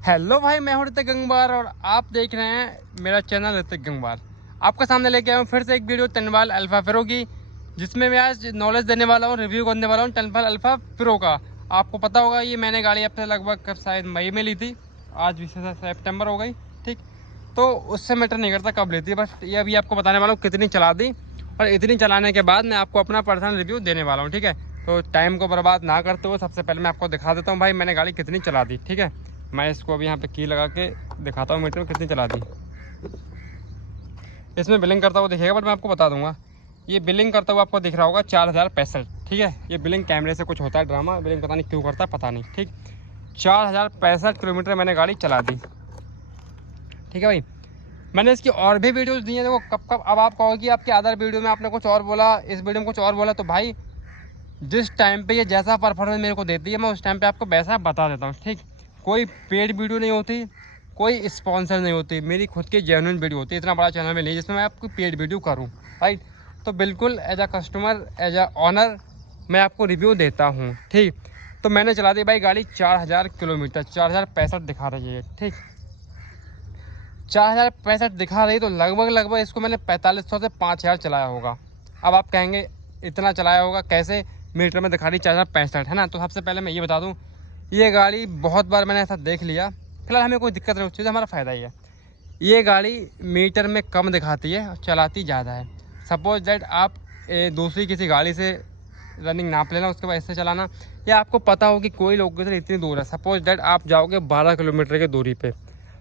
Hello भाई, मैं हूं ऋतिक गंगवार और आप देख रहे हैं मेरा चैनल ऋतिक गंगवार। आपके सामने लेके आया हूं फिर से एक वीडियो टनवाल अल्फा फिरो की, जिसमें मैं आज नॉलेज देने वाला हूं, रिव्यू करने वाला हूं टनवाल अल्फा फिरो का। आपको पता होगा ये मैंने गाड़ी अब से लगभग कब शायद मई में ली थी, आज भी सितंबर हो गई। ठीक, तो उससे मैटर नहीं करता कब लेती है, बस ये अभी आपको बताने वाला हूँ कितनी चला दी, और इतनी चलाने के बाद मैं आपको अपना पर्सनल रिव्यू देने वाला हूँ। ठीक है, तो टाइम को बर्बाद ना करते हुए सबसे पहले मैं आपको दिखा देता हूँ भाई मैंने गाड़ी कितनी चला दी। ठीक है, मैं इसको अभी यहाँ पे की लगा के दिखाता हूँ मीटर में कितनी चला दी। इसमें बिलिंग करता हुआ दिखेगा, बट मैं आपको बता दूंगा ये बिलिंग करता हुआ आपको दिख रहा होगा 4065। ठीक है, ये बिलिंग कैमरे से कुछ होता है ड्रामा, बिलिंग पता नहीं क्यों करता है, पता नहीं। ठीक, 4065 किलोमीटर मैंने गाड़ी चला दी। ठीक है भाई, मैंने इसकी और भी वीडियोस दी हैं, देखो कब कब। अब आप कहोगे कि आपके अदर वीडियो में आपने कुछ और बोला, इस वीडियो में कुछ और बोला, तो भाई जिस टाइम पे ये जैसा परफॉर्मेंस मेरे को देती है मैं उस टाइम पे आपको वैसा बता देता हूँ। ठीक, कोई पेड वीडियो नहीं होती, कोई स्पॉन्सर नहीं होती, मेरी खुद की जेन्युइन वीडियो होती है। इतना बड़ा चैनल में नहीं जिसमें मैं आपको पेड वीडियो करूँ, राइट। तो बिल्कुल as a customer, as a owner मैं आपको रिव्यू देता हूँ। ठीक, तो मैंने चला दी भाई गाड़ी 4000 किलोमीटर, 4065 दिखा रही है। ठीक, 4065 दिखा रही, तो लगभग लगभग इसको मैंने 4500 से 5000 चलाया होगा। अब आप कहेंगे इतना चलाया होगा कैसे, मीटर में दिखा रही 4065 है ना। तो सबसे पहले मैं ये बता दूं, ये गाड़ी बहुत बार मैंने ऐसा देख लिया, फिलहाल हमें कोई दिक्कत नहीं, उस चीज़ हमारा फ़ायदा ही है। ये गाड़ी मीटर में कम दिखाती है और चलाती ज़्यादा है। सपोज दैट आप दूसरी किसी गाड़ी से रनिंग नाप लेना, उसके बाद इससे चलाना, या आपको पता हो कि कोई लोकेशन इतनी दूर है, सपोज दैट आप जाओगे 12 किलोमीटर की दूरी पे,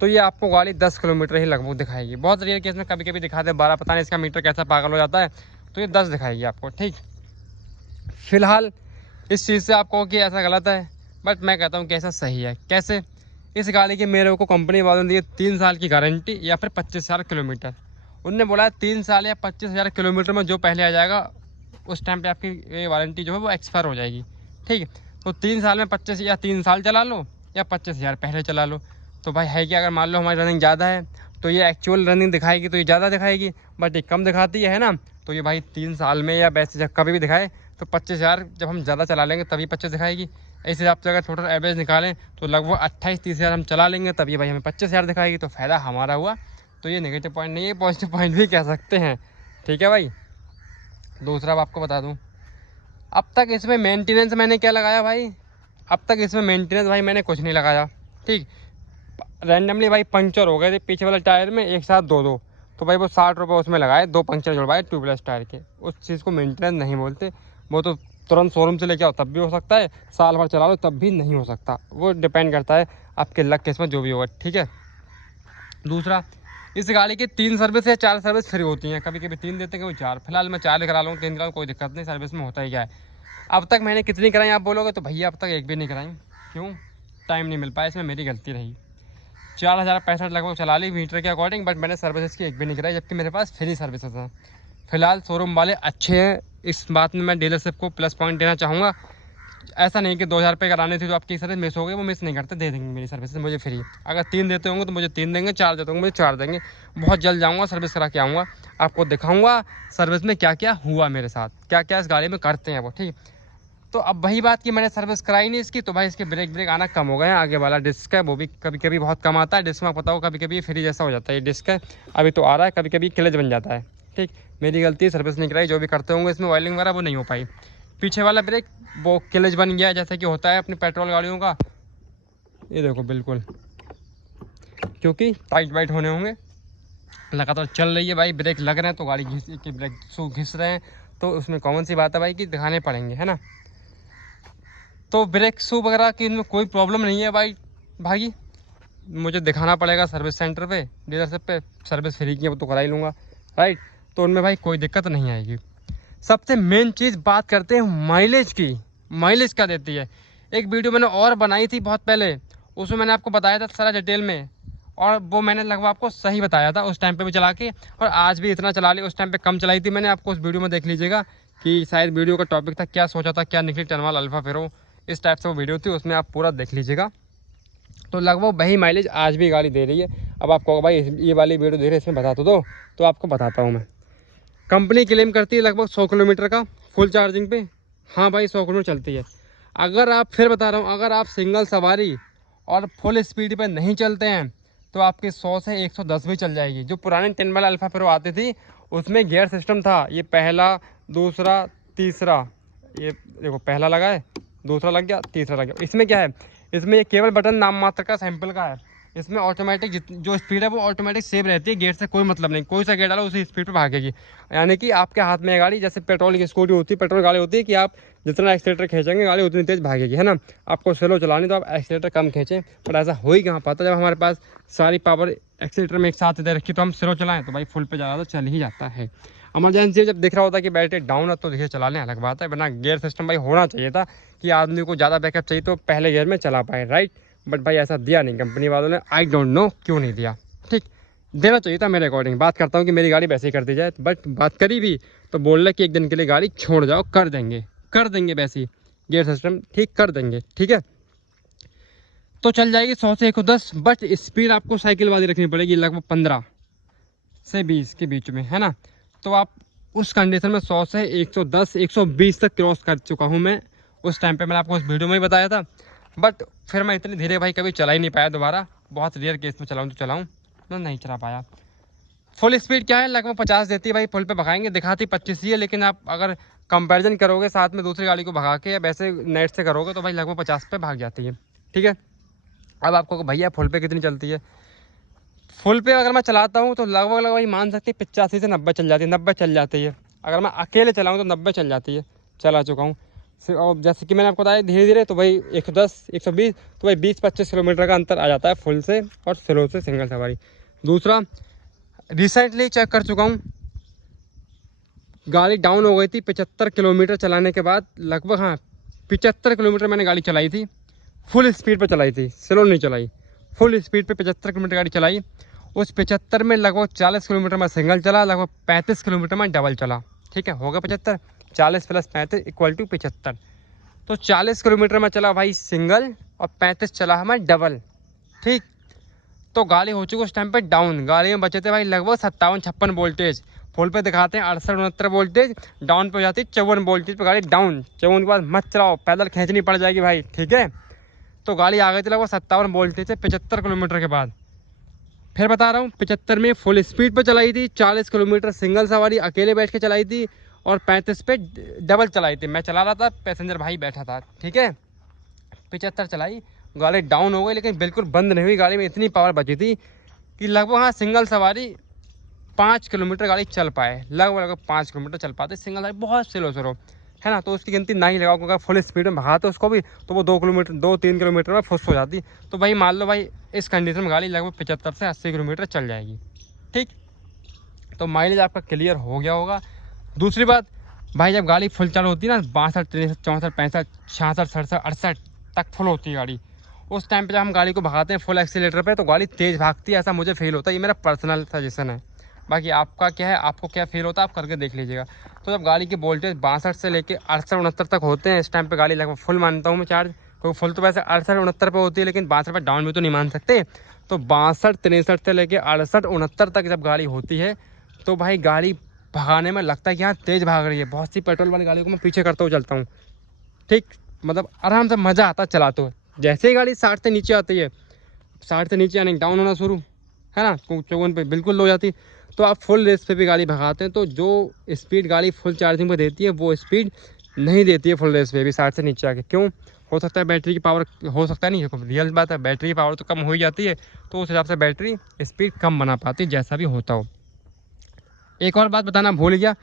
तो ये आपको गाड़ी 10 किलोमीटर ही लगभग दिखाएगी। बहुत रेयर केस में कभी कभी दिखाते 12, पता नहीं इसका मीटर कैसा पागल हो जाता है, तो ये 10 दिखाएगी आपको। ठीक, फिलहाल इस चीज़ से आप कहो कि ऐसा गलत है, बट मैं कहता हूँ कि ऐसा सही है। कैसे, इस गाड़ी की मेरे को कंपनी वालों ने दी 3 साल की गारंटी या फिर 25,000 किलोमीटर। उनने बोला है 3 साल या 25,000 किलोमीटर में जो पहले आ जाएगा उस टाइम पे आपकी ये वारंटी जो है वो एक्सपायर हो जाएगी। ठीक है, तो 3 साल में 25 या 3 साल चला लो या 25,000 पहले चला लो, तो भाई है कि अगर मान लो हमारी रनिंग ज़्यादा है तो ये एक्चुअल रनिंग दिखाएगी तो ये ज़्यादा दिखाएगी, बट ये कम दिखाती है ना। तो ये भाई 3 साल में या वैसे जब कभी भी दिखाए तो 25,000 जब हम ज़्यादा चला लेंगे तभी 25 दिखाएगी। इस हिसाब से अगर टोटल एवरेज निकालें तो लगभग 28-30,000 हम चला लेंगे तब ये भाई हमें 25,000 दिखाएगी, तो फ़ायदा हमारा हुआ। तो ये नेगेटिव पॉइंट नहीं है, पॉजिटिव पॉइंट भी कह सकते हैं। ठीक है भाई, दूसरा अब आपको बता दूँ, अब तक इसमें मेंटेनेंस मैंने क्या लगाया भाई, अब तक इसमें मेंटेनेंस भाई मैंने कुछ नहीं लगाया। ठीक, रैंडमली भाई पंचर हो गए थे पीछे वाले टायर में एक साथ दो दो, तो भाई वो 60 रुपये उसमें लगाए, 2 पंचर जुड़वाए ट्यूबलेस टायर के। उस चीज़ को मेंटेनेंस नहीं बोलते, वो तो तुरंत शोरूम से लेके आओ तब भी हो सकता है, साल भर चला लो तब भी नहीं हो सकता, वो डिपेंड करता है आपके लक किस्मत जो भी होगा। ठीक है, दूसरा, इस गाड़ी की 3 सर्विस या 4 सर्विस फ्री होती हैं, कभी कभी 3 देते हैं कभी 4, फिलहाल मैं 4 करा लूँ, 3 करा, कोई दिक्कत नहीं, सर्विस में होता ही क्या है। अब तक मैंने कितनी कराई आप बोलोगे, तो भैया अब तक एक भी नहीं कराई। क्यों, टाइम नहीं मिल पाया, इसमें मेरी गलती रही। 4065 लगभग चला ली मीटर के अकॉर्डिंग, बट मैंने सर्विस की एक भी नहीं कराई, जबकि मेरे पास फ्री सर्विसेज हैं। फिलहाल शोरूम वाले अच्छे हैं, इस बात में मैं डीलरशिप को प्लस पॉइंट देना चाहूँगा। ऐसा नहीं कि 2,000 रुपये कराने थे तो आपकी सर्विस मिस हो गई, वो मिस नहीं करते, दे देंगे मेरी सर्विस मुझे फ्री। अगर 3 देते होंगे तो मुझे 3 देंगे, 4 देते होंगे मुझे 4 देंगे। बहुत जल्द जाऊँगा सर्विस करा के आऊँगा, आपको दिखाऊँगा सर्विस में क्या क्या हुआ मेरे साथ, क्या क्या इस गाड़ी में करते हैं वो। ठीक, तो अब वही बात कि मैंने सर्विस कराई नहीं इसकी, तो भाई इसके ब्रेक ब्रेक आना कम हो गए हैं। आगे वाला डिस्क है वो भी कभी कभी बहुत कम आता है, डिस्क में पता हो कभी कभी फ्री जैसा हो जाता है। ये डिस्क है अभी तो आ रहा है, कभी कभी क्लच बन जाता है। ठीक, मेरी गलती है, सर्विस नहीं कराई, जो भी करते होंगे इसमें ऑयलिंग वगैरह वो नहीं हो पाई। पीछे वाला ब्रेक वो क्लच बन गया जैसा कि होता है अपनी पेट्रोल गाड़ियों का, ये देखो बिल्कुल, क्योंकि टाइट वाइट होने होंगे, लगातार चल रही है भाई, ब्रेक लग रहे हैं तो गाड़ी घिस के ब्रेक शू घिस रहे हैं, तो उसमें कॉमन सी बात है भाई कि दिखाने पड़ेंगे, है ना। तो ब्रेक शू वगैरह की इनमें कोई प्रॉब्लम नहीं है भाई मुझे दिखाना पड़ेगा सर्विस सेंटर पे, डीलरशिप पे, सर्विस फ्री की है वो तो करा ही लूँगा, राइट। तो उनमें भाई कोई दिक्कत नहीं आएगी। सबसे मेन चीज़ बात करते हैं माइलेज की, माइलेज क्या देती है। एक वीडियो मैंने और बनाई थी बहुत पहले, उसमें मैंने आपको बताया था सारा डिटेल में, और वो मैंने लगभग आपको सही बताया था उस टाइम पे भी चला के, और आज भी इतना चला ली, उस टाइम पे कम चलाई थी मैंने, आपको उस वीडियो में देख लीजिएगा कि शायद वीडियो का टॉपिक था क्या सोचा था क्या निकली टनवाल अल्फा फिरो, इस टाइप से वो वीडियो थी, उसमें आप पूरा देख लीजिएगा। तो लगभग वही माइलेज आज भी गाड़ी दे रही है। अब आपको भाई ये वाली वीडियो दे रहे इसमें बता तो आपको बताता हूँ मैं। कंपनी क्लेम करती है लगभग 100 किलोमीटर का फुल चार्जिंग पे, हाँ भाई 100 किलोमीटर चलती है। अगर आप, फिर बता रहा हूँ, अगर आप सिंगल सवारी और फुल स्पीड पे नहीं चलते हैं तो आपके 100 से 110 भी चल जाएगी। जो पुराने 10 वाला अल्फा प्रो आती थी उसमें गियर सिस्टम था, ये पहला, दूसरा, तीसरा, ये देखो पहला लगा है, दूसरा लग गया, तीसरा लग गया। इसमें क्या है, इसमें ये केवल बटन नाम मात्र का सैंपल का है। इसमें ऑटोमेटिक जो स्पीड है वो ऑटोमेटिक सेव रहती है, गियर से कोई मतलब नहीं, कोई सा गियर डालो उसी स्पीड पे भागेगी। यानी कि आपके हाथ में है गाड़ी, जैसे पेट्रोल की स्कूटी होती है, पेट्रोल गाड़ी होती है कि आप जितना एक्सीलेटर खींचेंगे गाड़ी उतनी तेज़ भागेगी, है ना। आपको स्लो चलानी तो आप एक्सीलेटर कम खींचें, पर ऐसा हो ही कहाँ पाता। जब हमारे पास सारी पावर एक्सीलेटर में एक साथ दे रखी तो हम स्लो चलाएं तो भाई फुल पे ज़्यादा तो चल ही जाता है। इमरजेंसी जब दिख रहा होता है कि बैटरी डाउन है तो देखिए चला लें, अलग बात है। वरना गियर सिस्टम भाई होना चाहिए था कि आदमी को ज़्यादा बैकअप चाहिए तो पहले गियर में चला पाए, राइट। बट भाई ऐसा दिया नहीं कंपनी वालों ने, आई डोंट नो क्यों नहीं दिया। ठीक, देना चाहिए था मेरे अकॉर्डिंग। बात करता हूँ कि मेरी गाड़ी वैसे ही कर दी जाए, बट बात करी भी तो बोल रहे कि एक दिन के लिए गाड़ी छोड़ जाओ, कर देंगे वैसे ही गियर सिस्टम ठीक कर देंगे, ठीक है। तो चल जाएगी 100 से 110, बट स्पीड आपको साइकिल वाली रखनी पड़ेगी लगभग 15 से 20 के बीच में, है ना। तो आप उस कंडीशन में 100 से 110 120 तक क्रॉस कर चुका हूँ मैं। उस टाइम पे मैंने आपको उस वीडियो में ही बताया था, बट फिर मैं इतनी धीरे भाई कभी चला ही नहीं पाया दोबारा। बहुत रेयर केस में चलाऊँ तो चलाऊँ, मैं नहीं चला पाया। फुल स्पीड क्या है, लगभग 50 देती है भाई, फुल पे भगाएंगे, दिखाती 25 ही है, लेकिन आप अगर कंपैरिजन करोगे साथ में दूसरी गाड़ी को भगा के या वैसे नेट से करोगे तो भाई लगभग 50 पे भाग जाती है, ठीक है। अब आपको भैया फुल पे कितनी चलती है, फुल पे अगर मैं चलाता हूँ तो लगभग भाई मान सकते हैं 85 से 90 चल जाती है, 90 चल जाती है। अगर मैं अकेले चलाऊँ तो 90 चल जाती है, चला चुका हूँ। और जैसे कि मैंने आपको बताया धीरे धीरे तो भाई 110 120 तो भाई 20-25 किलोमीटर का अंतर आ जाता है फुल से और स्लो से सिंगल सवारी। दूसरा, रिसेंटली चेक कर चुका हूँ, गाड़ी डाउन हो गई थी 75 किलोमीटर चलाने के बाद, लगभग हाँ 75 किलोमीटर मैंने गाड़ी चलाई थी, फुल स्पीड पे चलाई थी, स्लो नहीं चलाई, फुल स्पीड पे 75 किलोमीटर गाड़ी चलाई। उस 75 में लगभग 40 किलोमीटर में सिंगल चला, लगभग 35 किलोमीटर में डबल चला, ठीक है। होगा 75, 40 + 35 = 75। तो 40 किलोमीटर में चला भाई सिंगल और 35 चला हमें डबल, ठीक। तो गाड़ी हो चुकी उस टाइम पे डाउन, गाड़ी में बचे थे भाई लगभग 57-56 वोल्टेज। फुल पे दिखाते हैं 68-69 वोल्टेज, डाउन पे हो जाती है 54 वोल्टेज पे गाड़ी डाउन। 54 के बाद मत चलाओ, पैदल खींचनी पड़ जाएगी भाई, ठीक है। तो गाड़ी आ गई थी लगभग 57 वोल्टेज से 75 किलोमीटर के बाद। फिर बता रहा हूँ 75 में फुल स्पीड पे चलाई थी, 40 किलोमीटर सिंगल सवारी अकेले बैठ के चलाई थी और 35 पे डबल चलाई थी। मैं चला रहा था, पैसेंजर भाई बैठा था, ठीक है। 75 चलाई, गाड़ी डाउन हो गई लेकिन बिल्कुल बंद नहीं हुई। गाड़ी में इतनी पावर बची थी कि लगभग हाँ सिंगल सवारी 5 किलोमीटर गाड़ी चल पाए, लगभग 5 किलोमीटर चल पाते सिंगल सवारी, बहुत स्लो है ना। तो उसकी गिनती ना ही लगाओ, क्योंकि फुल स्पीड में भगाते उसको भी तो वो 2-3 किलोमीटर में फुस हो जाती। तो भाई मान लो भाई इस कंडीशन में गाड़ी लगभग 75 से 80 किलोमीटर चल जाएगी, ठीक। तो माइलेज आपका क्लियर हो गया होगा। दूसरी बात भाई, जब गाड़ी फुल चालू होती है ना 62 63 64 65 66 67 68 तक फुल होती है गाड़ी, उस टाइम पे जब हम गाड़ी को भगाते हैं फुल एक्सीलेटर पे तो गाड़ी तेज़ भागती है, ऐसा मुझे फील होता है। ये मेरा पर्सनल सजेशन है, बाकी आपका क्या है, आपको क्या फील होता है आप करके देख लीजिएगा। तो जब गाड़ी की वोल्टेज 62 से लेकर 68-69 तक होते हैं, इस टाइम पे गाड़ी लगभग फुल मानता हूँ मैं चार्ज, क्योंकि फुल तो वैसे 68-69 पे होती है, लेकिन 62 पे डाउन भी तो नहीं मान सकते। तो 62 63 से लेकर 68-69 तक जब गाड़ी होती है तो भाई गाड़ी भगाने में लगता है कि हाँ तेज़ भाग रही है। बहुत सी पेट्रोल वाली गाड़ियों को मैं पीछे करता हुआ चलता हूँ, ठीक, मतलब आराम से मज़ा आता है चलाते हुए। जैसे ही गाड़ी 60 से नीचे आती है, 60 से नीचे आने डाउन होना शुरू, है ना, 54 पे बिल्कुल लो जाती, तो आप फुल रेस पे भी गाड़ी भगाते हैं तो जो स्पीड गाड़ी फुल चार्जिंग पे देती है वो स्पीड नहीं देती है फुल रेस पे भी 60 से नीचे आके। क्यों? हो सकता है बैटरी की पावर, हो सकता है नहीं, रियल बात है, बैटरी की पावर तो कम हो ही जाती है, तो उस हिसाब से बैटरी स्पीड कम बना पाती है, जैसा भी होता हो। एक और बात बताना भूल गया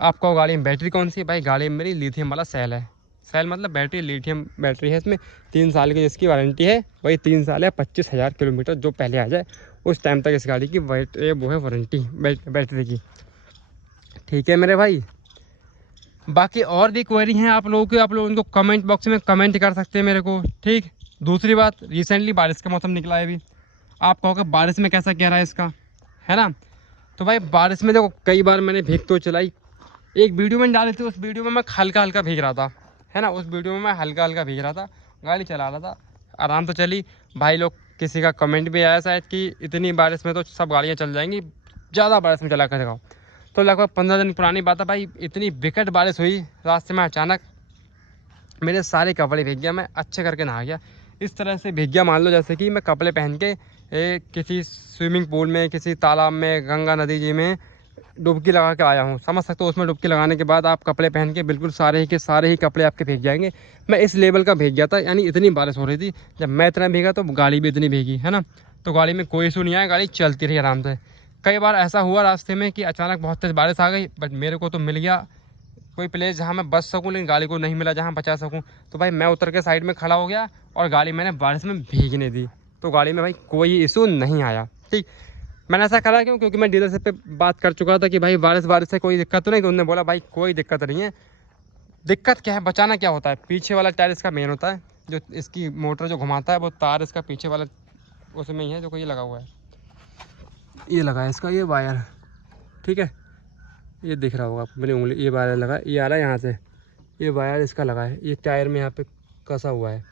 आपको, गाड़ी में बैटरी कौन सी है? भाई गाड़ी में मेरी लिथियम वाला सेल है। सेल मतलब बैटरी, लिथियम बैटरी है इसमें, 3 साल की जिसकी वारंटी है, वही 3 साल है, 25,000 किलोमीटर जो पहले आ जाए उस टाइम तक इस गाड़ी की वो है वारंटी बैटरी की, ठीक है मेरे भाई। बाकी और भी क्वेरी हैं आप लोगों के, आप लोग उनको कमेंट बॉक्स में कमेंट कर सकते हैं मेरे को, ठीक। दूसरी बात, रिसेंटली बारिश का मौसम निकला है अभी, आप कहोगे बारिश में कैसा कह रहा है इसका, है ना। तो भाई बारिश में देखो कई बार मैंने भीग तो चलाई, एक वीडियो मैंने डाली थी, उस वीडियो में मैं हल्का हल्का भीग रहा था, है ना, उस वीडियो में मैं हल्का हल्का भीग रहा था, गाड़ी चला रहा था, आराम तो चली। भाई लोग किसी का कमेंट भी आया शायद कि इतनी बारिश में तो सब गाड़ियाँ चल जाएंगी, ज़्यादा बारिश में चला कर दिखाओ। तो लगभग 15 दिन पुरानी बात है भाई, इतनी विकट बारिश हुई रास्ते में, अचानक मेरे सारे कपड़े भीग गया, मैं अच्छे करके नहा गया, इस तरह से भीग गया, मान लो जैसे कि मैं कपड़े पहन के किसी स्विमिंग पूल में, किसी तालाब में, गंगा नदी जी में डुबकी लगा के आया हूँ, समझ सकते हो। उसमें डुबकी लगाने के बाद आप कपड़े पहन के बिल्कुल सारे के सारे ही कपड़े आपके भीग जाएंगे। मैं इस लेवल का भीग गया था, यानी इतनी बारिश हो रही थी। जब मैं इतना भीगा तो गाड़ी भी इतनी भीगी, है ना। तो गाड़ी में कोई इशू नहीं आया, गाड़ी चलती रही आराम से। कई बार ऐसा हुआ रास्ते में कि अचानक बहुत तेज़ बारिश आ गई, बट मेरे को तो मिल गया कोई प्लेस जहाँ मैं बच सकूँ, लेकिन गाड़ी को नहीं मिला जहाँ बचा सकूँ। तो भाई मैं उतर के साइड में खड़ा हो गया और गाड़ी मैंने बारिश में भीगने दी। तो गाड़ी में भाई कोई इशू नहीं आया। ठीक, मैंने ऐसा करा क्यों, क्योंकि मैं डीलरशिप पे बात कर चुका था कि भाई बारिश से कोई दिक्कत तो नहीं। तो उन्होंने बोला भाई कोई दिक्कत नहीं है। दिक्कत क्या है, बचाना क्या होता है, पीछे वाला टायर इसका मेन होता है, जो इसकी मोटर जो घुमाता है वो तार इसका पीछे वाला उसमें ही है, जो कोई ये लगा हुआ है, ये लगा है इसका ये वायर। ठीक है, ये दिख रहा होगा आपको मेरी उंगली, ये वायर लगा, ये आ रहा है यहाँ से, ये वायर इसका लगा है, ये टायर में यहाँ पे कसा हुआ है।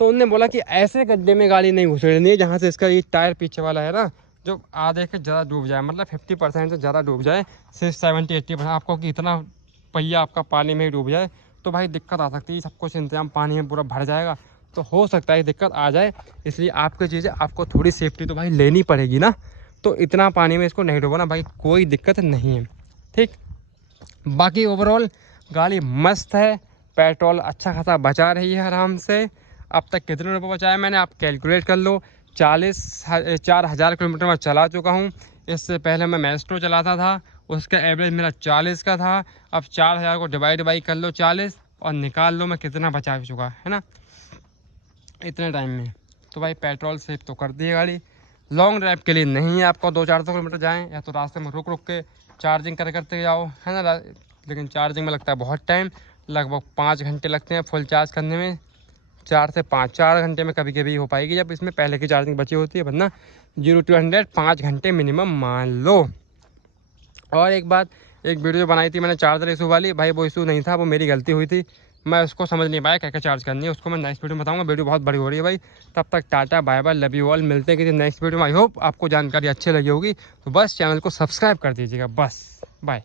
तो उन्होंने बोला कि ऐसे गड्ढे में गाड़ी नहीं घुसेड़नी है जहाँ से इसका ये टायर पीछे वाला है ना, जो आधे के ज़्यादा डूब जाए, मतलब 50% से ज़्यादा डूब जाए, सिर्फ 70-80% आपको कि इतना पहिया आपका पानी में ही डूब जाए तो भाई दिक्कत आ सकती है। सब कुछ इंतजाम पानी में पूरा भर जाएगा, तो हो सकता है दिक्कत आ जाए। इसलिए आपकी चीज़ें आपको थोड़ी सेफ्टी तो भाई लेनी पड़ेगी ना। तो इतना पानी में इसको नहीं डूबाना भाई, कोई दिक्कत नहीं है। ठीक, बाकी ओवरऑल गाड़ी मस्त है, पेट्रोल अच्छा खासा बचा रही है आराम से। अब तक कितने रुपये बचाया मैंने आप कैलकुलेट कर लो। 4,000 किलोमीटर मैं चला चुका हूँ। इससे पहले मैं मैस्ट्रो चलाता था, उसका एवरेज मेरा 40 का था। अब 4,000 को डिवाइड बाई कर लो 40 और निकाल लो मैं कितना बचा चुका है ना इतने टाइम में। तो भाई पेट्रोल सेव तो कर दी है गाड़ी। लॉन्ग ड्राइव के लिए नहीं है, आपको 200-400 किलोमीटर जाएँ या तो रास्ते में रुक रुक के चार्जिंग करते जाओ, है ना। लेकिन चार्जिंग में लगता है बहुत टाइम, लगभग 5 घंटे लगते हैं फुल चार्ज करने में। 4 से 4 घंटे में कभी कभी हो पाएगी जब इसमें पहले की चार्जिंग बची होती है, वरना 0 to 100 5 घंटे मिनिमम मान लो। और एक बात, एक वीडियो बनाई थी मैंने चार्जर इशू वाली, भाई वो इशू नहीं था, वो मेरी गलती हुई थी। मैं उसको समझ नहीं पाया क्या चार्ज करनी है, उसको मैं नेक्स्ट वीडियो में बताऊंगा। वीडियो बहुत बड़ी हो रही है भाई। तब तक tata bye bye, love you all. मिलते हैं किसी नेक्स्ट वीडियो में। आई होप आपको जानकारी अच्छी लगी होगी। तो बस चैनल को सब्सक्राइब कर दीजिएगा, बस बाय।